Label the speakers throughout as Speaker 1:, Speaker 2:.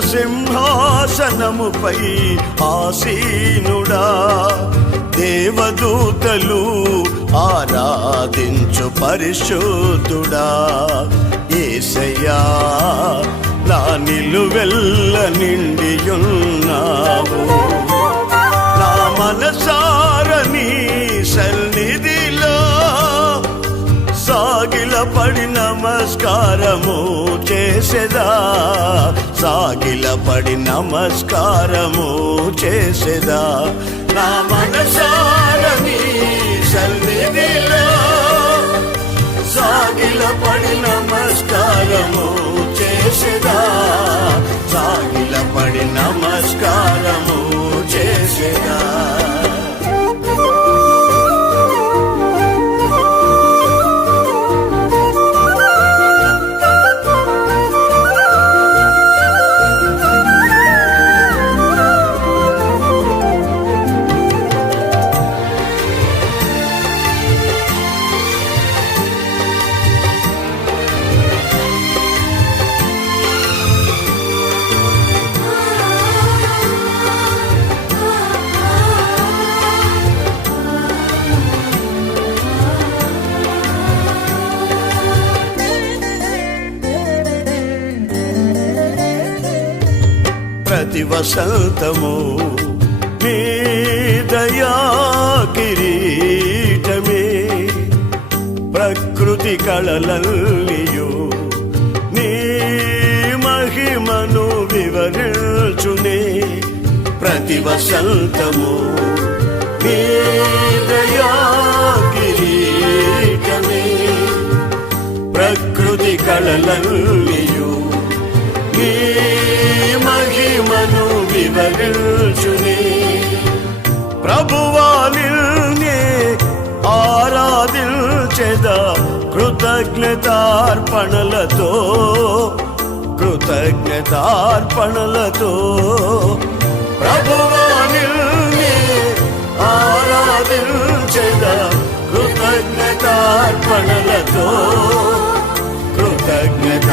Speaker 1: సింహాసనముపై ఆసీనుడా దేవదూతలు ఆరాధించు పరిశుద్ధుడా. ఏసయ్యా నా నిలువెల్ల నిండియున్నావు. నా మనసా సాగిల పడి నమస్కారము చేసేదా? సాగిల పడి నమస్కారము చేసేదా? నా మనసారని సన్నిధిలో సాగిల పడి వసంతము నీ దయా కిరీటమే. ప్రకృతి కళలల్లియు నీ మహిమను వివరించునే. ప్రతి వసంతము నీ ప్రకృతి కిరీటమే. ప్రకృతి కళలల్లియు నీ మహిమను వివరించునే ఆరాధిల్ చెద కృతజ్ఞతార్పణలతో. కృతజ్ఞతార్పణలతో. ప్రభువాలిల్ ఆరాధిల్ చెద కృతజ్ఞతార్పణలతో. కృతజ్ఞతార్పణలతో.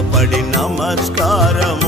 Speaker 1: పడి నమస్కారము.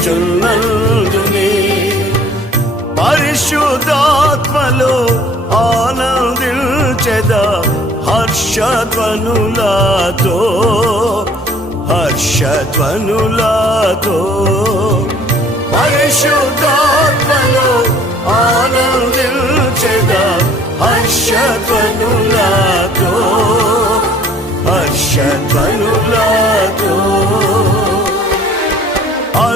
Speaker 1: నడిపించుచున్నందునే పరిశుద్ధాత్మలో ఆనందించెదా హర్షధ్వనులతో హర్షధ్వనులతో. పరిశుద్ధాత్మలో ఆనందించెదా హర్షధ్వనులతో హర్షధ్వనులతో.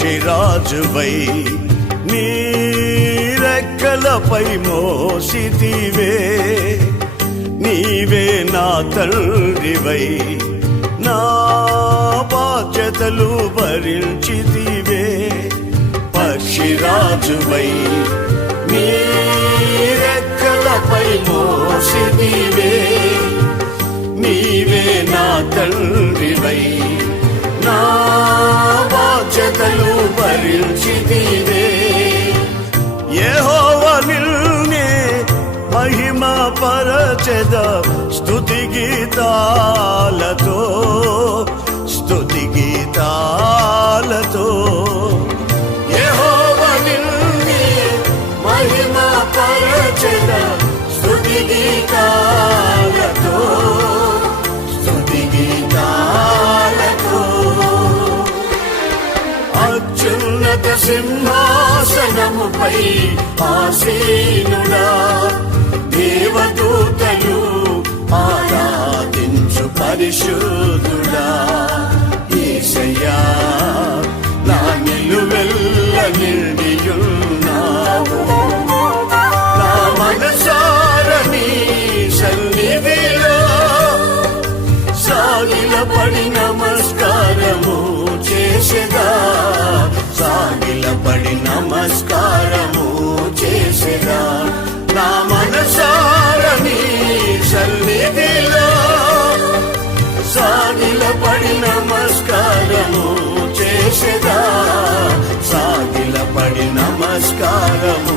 Speaker 1: పక్షిరాజువై నీరెక్కలపై మోసితివే. నీవే నా తండ్రివై నా బాధ్యతలు భరించితివే. పక్షిరాజువై నీరెక్కలపై మోసితివే. నీవే నా తండ్రివై బాధ్యతలు భరించితివే. యెహోవ నిన్నే మహిమ పరచద స్తుతి గీతాలతో స్తుతి గీతాలతో. సింహాసనముపై ఆసీనుడా. దేవదూతలు ఆరాధించు పరిశుద్ధ నమస్కారము చేసేదా? నా మనసారని సన్నిధిలో సాగిల పడి నమస్కారము చేసేదా? సాగిల పడి నమస్కారము